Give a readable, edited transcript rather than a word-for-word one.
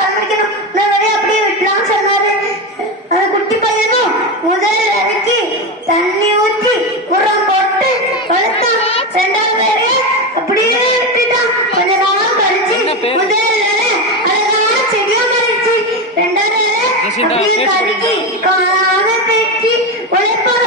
காமிக்கணும் அப்படியே விட்டலாம்னு சொன்னாரு. அந்த குட்டி பையனும் முதல் இறக்கி தண்ணி ஊற்றி உரம் போட்டு வளர்த்தான். ரெண்டாவது வேலைய அப்படியே விட்டுட்டான். கொஞ்ச நாள் கழிச்சு முதல் அழகான செடியும் மறைச்சு. ரெண்டாவது அப்படியே கருக்கி காணாம பேச்சு உழைப்பாக